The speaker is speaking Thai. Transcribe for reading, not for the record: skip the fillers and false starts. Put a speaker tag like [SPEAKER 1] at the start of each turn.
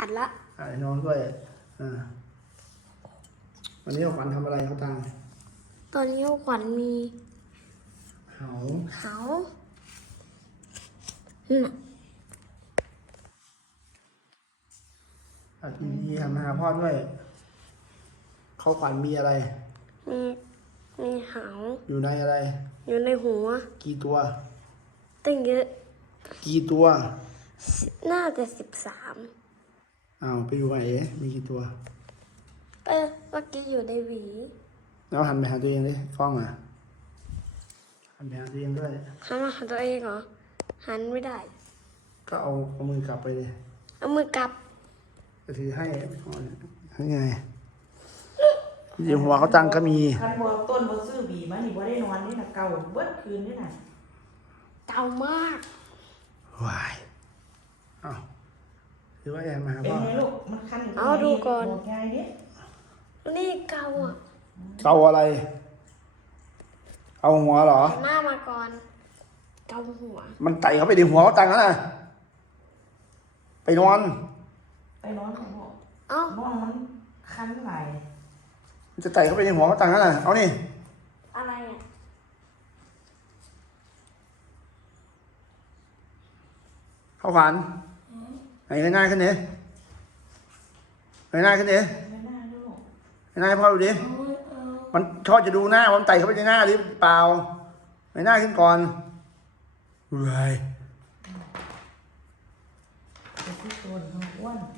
[SPEAKER 1] อัดละ
[SPEAKER 2] อัดให้น้องด้วยวันนี้ขวัญทำอะไรเขาตัง
[SPEAKER 1] ตอนนี้ขวัญมี
[SPEAKER 2] เหากินดีทำมาหาพ่อด้วยเขาขวัญมีอะไร
[SPEAKER 1] มีเหา
[SPEAKER 2] อยู่ในอะไร
[SPEAKER 1] อยู่ในหัว
[SPEAKER 2] กี่ตัว
[SPEAKER 1] ตั้งเยอะ
[SPEAKER 2] กี่ตัว
[SPEAKER 1] น่าจะ13
[SPEAKER 2] ไปอยู่ไหนมีกี่ตัว
[SPEAKER 1] เมื่อกี้อยู่ในหวี
[SPEAKER 2] แล้วหันไปหาตัวเองดิกล้องหันไปหาตัวเองด้วย
[SPEAKER 1] หันมาหาตัวเองเหรอหันไม่ได้
[SPEAKER 2] ก็เอามือกลับไปเลย
[SPEAKER 1] เอามือกลับ
[SPEAKER 2] จะถือให้ไงเดี๋ยวหัวเขาตังก็มี
[SPEAKER 3] คันบัวต้นบัวซื้อบีมานี่บัวได้นอนนี่นะเก่าเบิดคืนนี่นะ
[SPEAKER 1] เก่ามาก
[SPEAKER 2] วายหรือว่าแอนมา
[SPEAKER 3] เป็นไงลูกมันคันอยู่
[SPEAKER 1] เอาดูก่อน
[SPEAKER 3] ยายเนี่ย
[SPEAKER 1] นี่เก่า
[SPEAKER 2] เกาอะไรเอาหัวเหรอ
[SPEAKER 1] หน้ามาก่อนเกาหัว
[SPEAKER 2] มันไต่เข้าไปในหัวเขาตังแล้วนะไปนอน
[SPEAKER 3] ของพ่อนอนมันคันไหล
[SPEAKER 2] มันจะไต่เข้าไปในหัวเขาตังแล้วนะเอานี่
[SPEAKER 1] อะไร
[SPEAKER 2] เข้าขวานไหนง่ายขึ้นเนี่ยง่ายขึ้นเนี่ยง่ายพ่อดูดิมันชอบจะดูหน้ามันไต่เข้าไปในหน้าหรือเปล่าง่ายขึ้นก่อนเฮ้ย
[SPEAKER 3] ตัวอ้วน